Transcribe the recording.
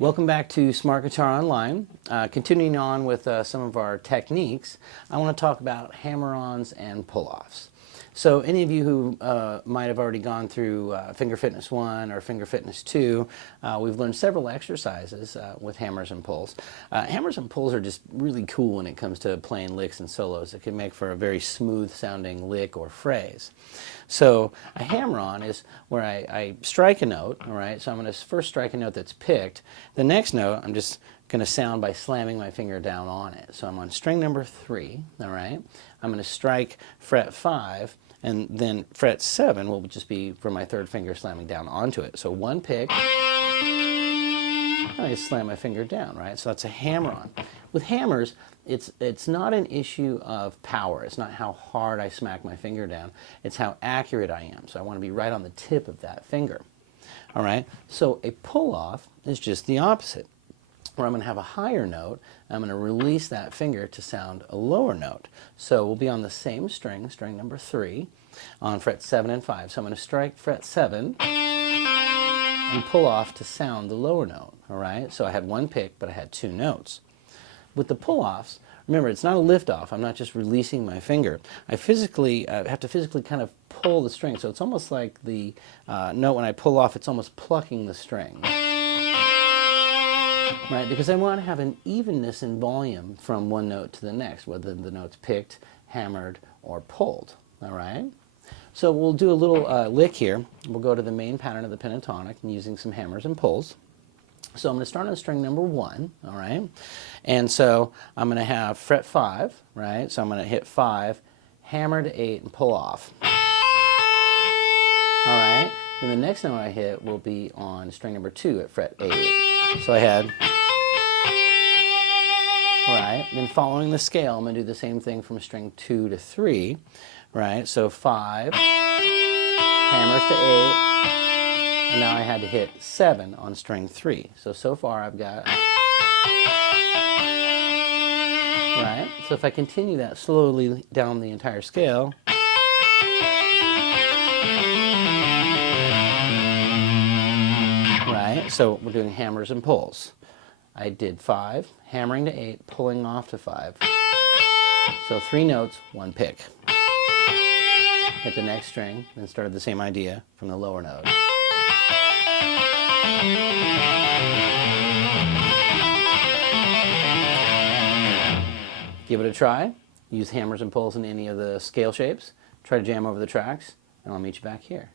Welcome back to Smart Guitar Online. Continuing on with some of our techniques, I want to talk about hammer-ons and pull-offs. So any of you who might have already gone through Finger Fitness 1 or Finger Fitness 2, we've learned several exercises with hammers and pulls. Hammers and pulls are just really cool when it comes to playing licks and solos. It can make for a very smooth sounding lick or phrase. So a hammer-on is where I strike a note, all right? So I'm going to first strike a note that's picked. The next note I'm just going to sound by slamming my finger down on it. So I'm on string number 3, all right? I'm going to strike fret 5, and then fret 7 will just be for my third finger slamming down onto it. So one pick, and I just slam my finger down, right? So that's a hammer-on. With hammers, it's not an issue of power. It's not how hard I smack my finger down. It's how accurate I am. So I want to be right on the tip of that finger. All right? So a pull-off is just the opposite, where I'm going to have a higher note. I'm going to release that finger to sound a lower note. So we'll be on the same string, string number 3, on fret 7 and 5. So I'm going to strike fret 7 and pull off to sound the lower note. All right? So I had one pick, but I had 2 notes. With the pull-offs, remember, it's not a lift-off. I'm not just releasing my finger. I have to physically kind of pull the string. So it's almost like the note when I pull off, it's almost plucking the string. Right? Because I want to have an evenness in volume from one note to the next, whether the note's picked, hammered, or pulled. All right? So we'll do a little lick here. We'll go to the main pattern of the pentatonic and using some hammers and pulls. So I'm going to start on string number 1, all right? And so I'm going to have fret 5, right? So I'm going to hit 5, hammer to 8, and pull off. All right? Then the next note I hit will be on string number 2 at fret 8. So I had, right? Then following the scale, I'm going to do the same thing from string 2 to 3, right? So 5, hammers to 8, and now I had to hit 7 on string 3. So far I've got, right? So if I continue that slowly down the entire scale, right? So we're doing hammers and pulls. I did 5, hammering to 8, pulling off to 5. So 3 notes, 1 pick. Hit the next string, then started the same idea from the lower note. Give it a try. Use hammers and pulls in any of the scale shapes. Try to jam over the tracks, and I'll meet you back here.